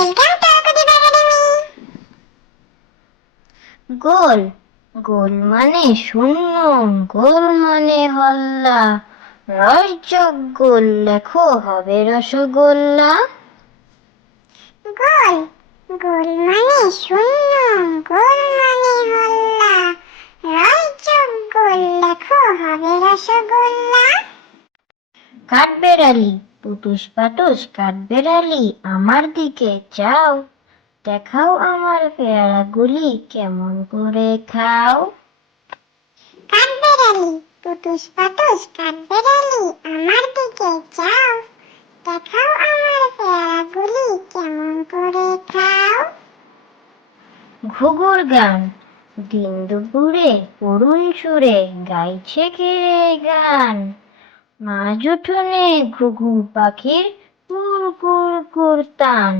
Welcome to কুটির academy. গোল গোল মানে শূন্য, গোল মানে হল্লা, রসযোগ গোল লেখো হবে রসগোল্লা। গোল গোল মানে শূন্য, গোল মানে হল্লা, রসযোগ গোল লেখো হবে রসগোল্লা। কাঠবেড়ালি পুটুস পাটুস কাঠবেড়ালি আমার দিকে চাও, দেখাও আমার পেয়ারাগুলি কেমন করে খাও। কাঠবেড়ালি পুটুস পাটুস কাঠবেড়ালি আমার দিকে চাও, দেখাও আমার পেয়ারাগুলি কেমন করে খাও। ঘুঘুর গান দিন দুপুরে করুণ সুরে গাইছে কে গান, মাঝ উঠোনে ঘুঘু পাখির কুর কুর কুর টান।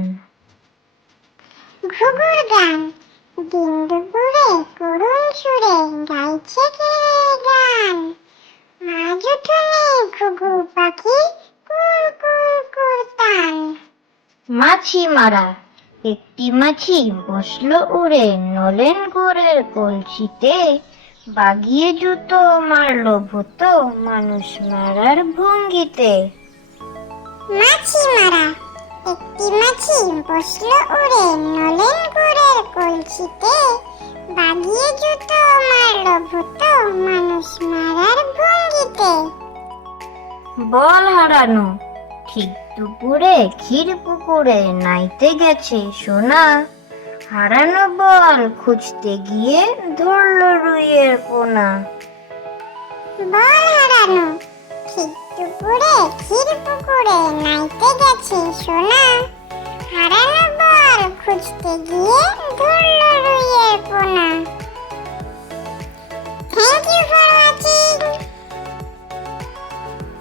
ঘুঘুর গান দিন দুপুরে করুণ সুরে গাইছে কে গান, মাঝ উঠোনে ঘুঘু পাখির কুর কুর কুর টান। মাছি মারা একটি মাছি বসলো উড়ে নলেন গুড়ের কলসিতে, বাগিয়ে জুতো মারলো ভূতো মানুষ মারার ভঙ্গিতে। মাছি মারা একটি মাছি বসলো উড়ে নলেন গুড়ের কলসিতে, বাগিয়ে জুতো মারলো ভূতো মানুষ মারার ভঙ্গিতে। বল হারানো ঠিক দুপুরে ক্ষীর পুকুরে নাইতে গেছে সোনা, হারানো বল খুঁজতে গিয়ে ধরল রুইয়ের পোনা। বল হারানো ঠিক দুপুরে ক্ষীর পুকুরে নাইতে গেছে সোনা,